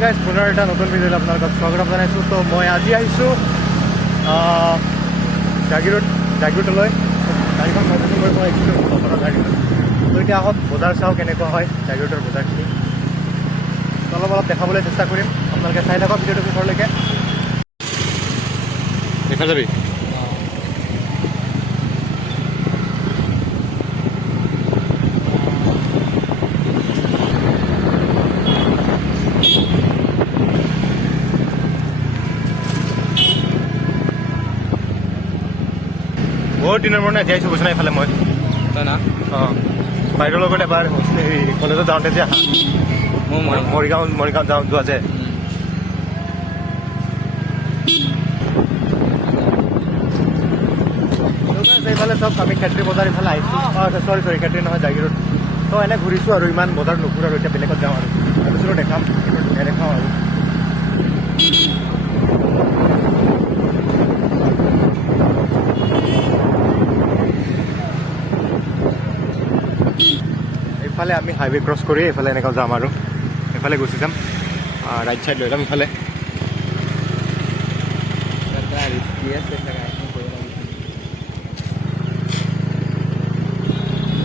Guys পুনৰ এটা নতুন ভিডিঅ'ত আপোনালোকক স্বাগতম জনাইছোঁ। তো মই আজি আহিছোঁ জাগিৰোডলৈ গাড়ীখন চাৰ্ভিচিং কৰিব আহিছিলোঁ জাগিৰোড। তো এতিয়া আহক বজাৰ চাওঁ কেনেকুৱা হয় জাগিৰোডৰ বজাৰখিনি। অলপ দেখাবলৈ চেষ্টা কৰিম, আপোনালোকে চাই থাকক ভিডিঅ'টো শেষলৈকে। দেখা যাবি বহুত দিনৰ মূৰত আজি আহিছোঁ বুজিছ না। এইফালে মই বাইদেউৰ লগত এবাৰ কলেজত যাওঁতে যে আহা মৰিগাঁও যোৱা যে এইফালে চব আমি খেত্ৰী বজাৰ ইফালে আহিছোঁ। চৰি খেত্ৰী নহয় জাগিৰোড। তো এনে ঘূৰিছোঁ আৰু ইমান বজাৰ নুঘূৰোঁ আৰু এতিয়া বেলেগত যাওঁ আৰু তাৰপিছত দেখাম দেখাওঁ আৰু এইফালে আমি হাইৱে ক্ৰছ কৰি এইফালে এনেকৈ যাম আৰু এইফালে গুচি যাম, ৰাইট চাইড লৈ যাম ইফালে।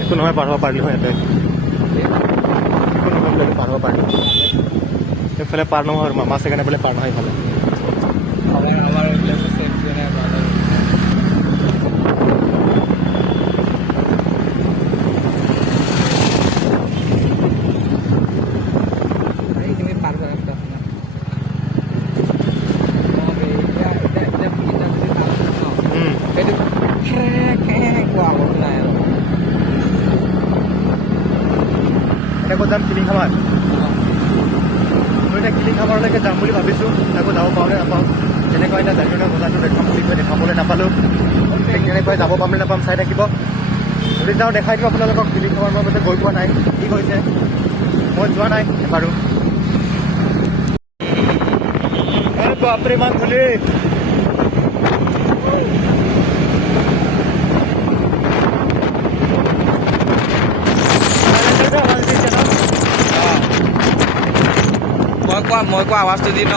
একো নহয়, পাৰ হ'ব পাৰিলোঁ হয় ইয়াতে, পাৰ হ'ব পাৰিলোঁ। এইফালে পাৰ নহয় আৰু মামা আছে কাৰণে বোলে পাৰ নহয় এইফালে। আকৌ যাম কিলিং খামাৰ। মই এতিয়া কিলিং খামাৰলৈকে যাম বুলি ভাবিছোঁ, আকৌ যাব পাৰোঁ নে নাপাওঁ। যেনেকৈ এতিয়া জাগিৰোডৰ বজাৰটো দেখাম বুলি কৈ দেখাবলৈ নাপালোঁ, কেনেকৈ যাব পাম নে নাপাম চাই থাকিব। যদি যাওঁ দেখাই দিওঁ আপোনালোকক। কিলিং খামাৰ মই গৈ পোৱা নাই, কি হৈছে মই যোৱা নাই এবাৰো। বাপৰে ইমান ধূলি। মই কোৱা আৱাজটো দি ন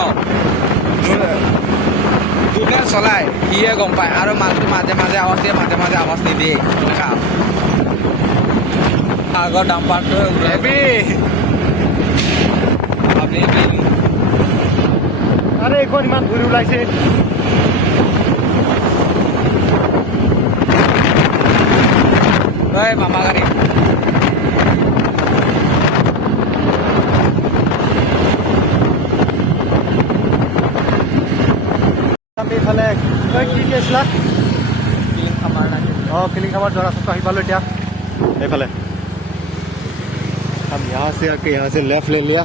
যোনে চলাই সিয়ে গম পায়, আৰু মানুহটো মাজে মাজে আৱাজ দিয়ে, মাজে মাজে আৱাজ নিদিয়ে। এনেকা আগৰ ডাম্পাৰটো আৰে এইখন ইমান ঘূৰি ওলাইছে। মামা গাড়ী আমি এইফালে কি আছিলা কিলিং খামাৰ লাগে। किलिंग खामार जो रास्ता आही पालो এতিয়া এইফালে। हम यहाँ से आके यहाँ से लेफ्ट ले लिया।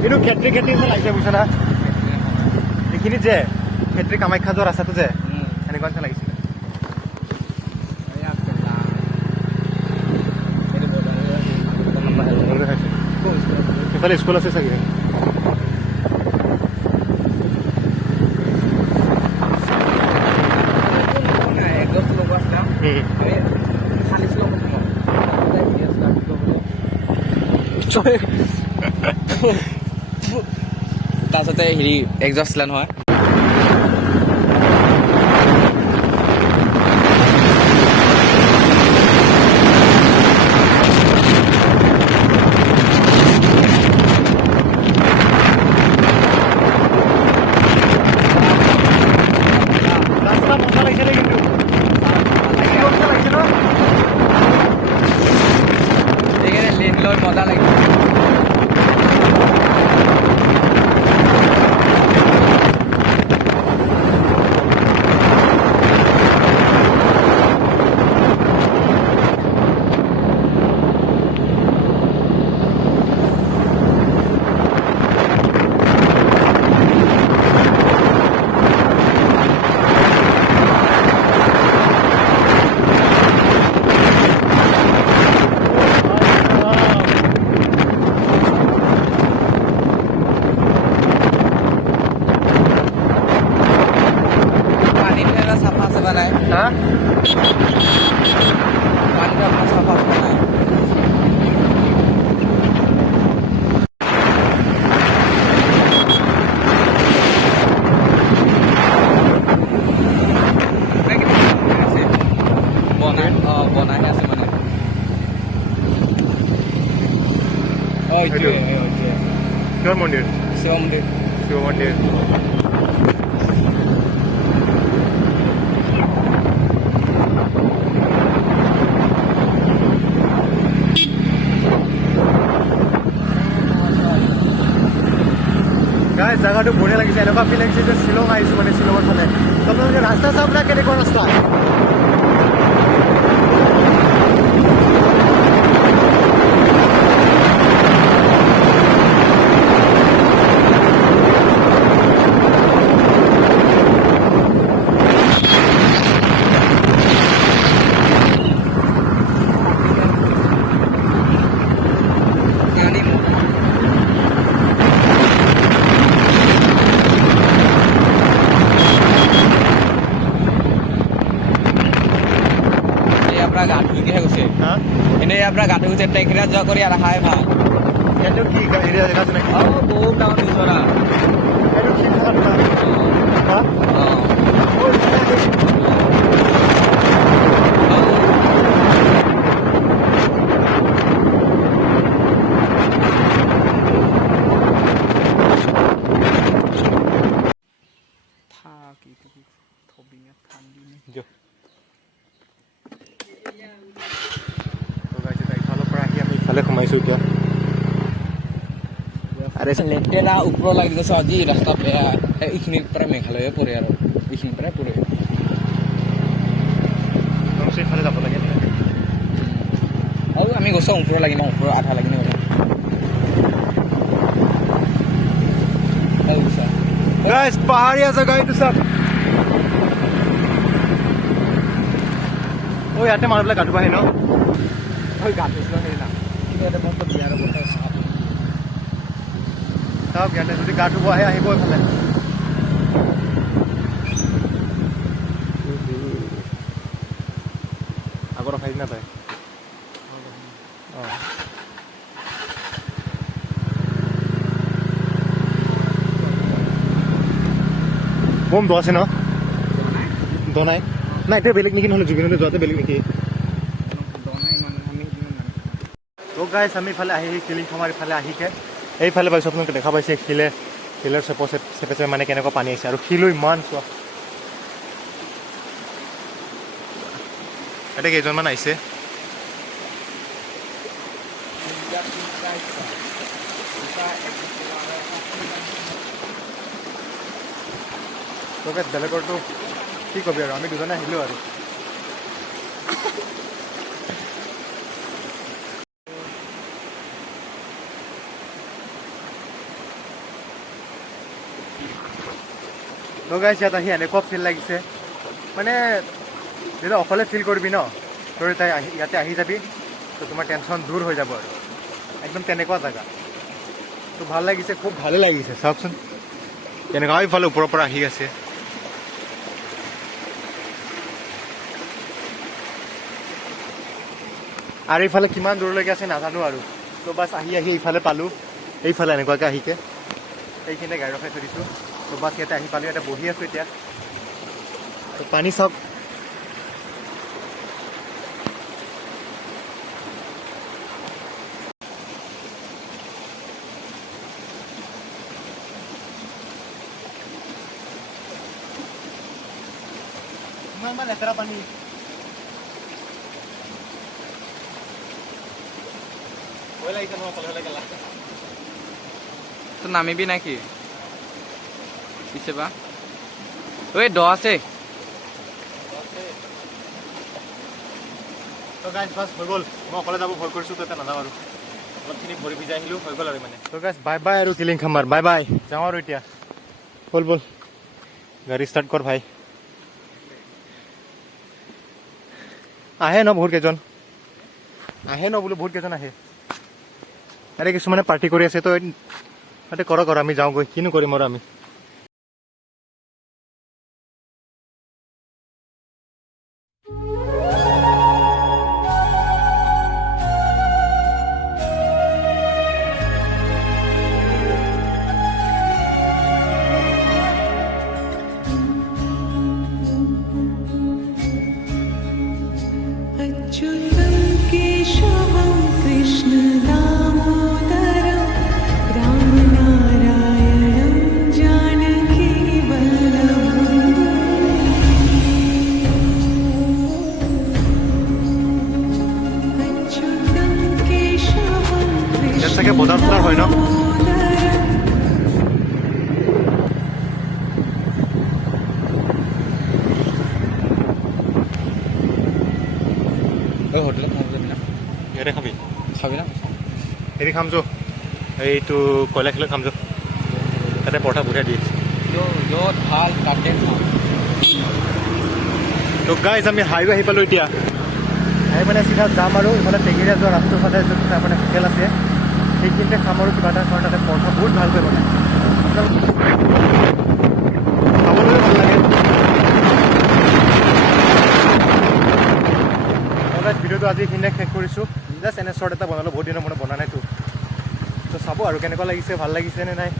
কিন্তু খেত্ৰী লাগিছে বুজিছ না, এইখিনি যে খেত্ৰী কামাখ্যা যোৱা ৰাস্তাটো যে এনেকুৱা নিচিনা লাগিছিলে। এইফালে স্কুল আছে চাগে। তাৰপিছতে হেৰি এক্সজষ্ট ছিলে নহয়। মজা লাগিছে। हाँ पानी का अपना साफ এইটোৱে এইটোৱে কিহৰ মন্দিৰ শিৱ মন্দিৰ শিৱ মন্দিৰ গাইজ জাগাটো বঢ়িয়া লাগিছে এনেকুৱা ফিল লাগিছে যে শ্বিলং আহিছোঁ মানে শ্বিলঙৰ ফালে আপোনালোকে ৰাস্তা চাওক না কেনেকুৱা ৰাস্তা গা ধুইকেহে গৈছে হা এনেই আপোনাৰ গাটো গৈছে ট্ৰেকিঙত যোৱা কৰি আৰু খাই ভাল ইয়াতো কি এৰিয়া জেগা আছে নেকি বহুত ডাঙৰ নিজৰা এইটো কি থাকা হা ইফালে সোমাইছোঁ এতিয়া লেতেৰা ওপৰ লাগি গৈছে আজি ৰাস্তা বেয়া এইখিনিৰ পৰা মেঘালয়ে পৰে আৰু এইখিনিৰ পৰাই পৰে ইফালে যাব লাগে আৰু আমি গৈছোঁ ওপৰ লাগি ন ওপৰ আধা লাগি ন পাহাৰীয়া জেগা এইটো চাওক ইয়াতে মানুহবিলাক গা ধুব আহে ন গা ধুইছিলোঁ হেৰি না কিন্তু ইয়াতে বহুত বিয়াৰ বতৰ চাওক ইয়াতে যদি গা ধুব আহে আহিব এইফালে আগৰ খাই নাপায় বম দ আছে ন দ নাই নাই এতিয়া বেলেগ নেকি নহ'লে জুবিনলৈ যোৱাতে বেলেগ নেকি তো গাইছ আমি ইফালে আহি কিলিং খামাৰ ইফালে আহিকে এইফালে পাইছোঁ আপোনালোকে দেখা পাইছে শিলৰ চেপে মানে কেনেকুৱা পানী আহিছে আৰু শিলো ইমান চোৱা এতিয়া কেইজনমান আহিছে বেলেগৰটো কি কবি আৰু আমি দুজনে আহিলোঁ আৰু লগাইছে ইয়াত আহি এনেকুৱা ফিল লাগিছে মানে যেতিয়া অকলে ফিল কৰিবি ন তই তাই ইয়াতে আহি যাবি তো তোমাৰ টেনশ্যন দূৰ হৈ যাব আৰু একদম তেনেকুৱা জেগা তো ভাল লাগিছে খুব ভালে লাগিছে চাওকচোন কেনেকুৱা ইফালে ওপৰৰ পৰা আহি আছে আৰু এইফালে কিমান দূৰলৈকে আছে নাজানো আৰু তো বাছ আহি এইফালে পালোঁ এইফালে এনেকুৱাকৈ আহিকে এইখিনিতে গাড়ী ৰখাই থৈ দিছোঁ তো বাছ ইয়াতে আহি পালোঁ ইয়াতে বহি আছোঁ এতিয়া তো পানী চাওক ইমান লেতেৰা পানী তো নামিবি নাকি পিছে বা ঐ দ আছে তো গাইছ বাছ হৈ গ'ল মই অকলে যাব ভয় কৰিছোঁ তো এতিয়া নাযাওঁ আৰু অলপখিনি ভৰি ভিজাই আহিলোঁ হৈ গ'ল আৰু মানে তো গাইছ বাই বাই আৰু কিলিং খামাৰ বাই বাই যাওঁ আৰু এতিয়া বল গাড়ী ষ্টাৰ্ট কৰ ভাই আহে ন বহুত কেইজন আহে ন বোলো বহুত কেইজন আহে আৰে কিছুমানে পাৰ্টি কৰি আছে তো তাতে কৰক আমি যাওঁগৈ কিনো কৰিম আৰু আমি अच्युतं केशवं कृष्ण दामोदरम् এই হোটেলত খাব যাবি না ইয়াতে খাবি খাবি না হেৰি খাম যো এইটো কয়লাখিলত খাম যো তাতে পৰঠা বঢ়িয়া দিয়ে য'ত ভাল তাতে খাম তো গাইজ আমি হাইৱে আহি পালোঁ এতিয়া আহি মানে চিধা যাম আৰু ইফালে টেঙেৰীয়া যোৱা ৰাস্তাৰ ফালে য'ত মানে হোটেল আছে সেইখিনিতে খাম আৰু কিবা এটা কাৰণ তাতে পৰঠা বহুত ভালকৈ বনায় খাবলৈ ভাল লাগে ভিডিঅ'টো আজি এইখিনিতে শেষ কৰিছোঁ জাষ্ট এনে শ্বৰ্ট এটা বনালোঁ বহুত দিনৰ মূৰত বনা নাইতো তো চাব আৰু কেনেকুৱা লাগিছে ভাল লাগিছে নে নাই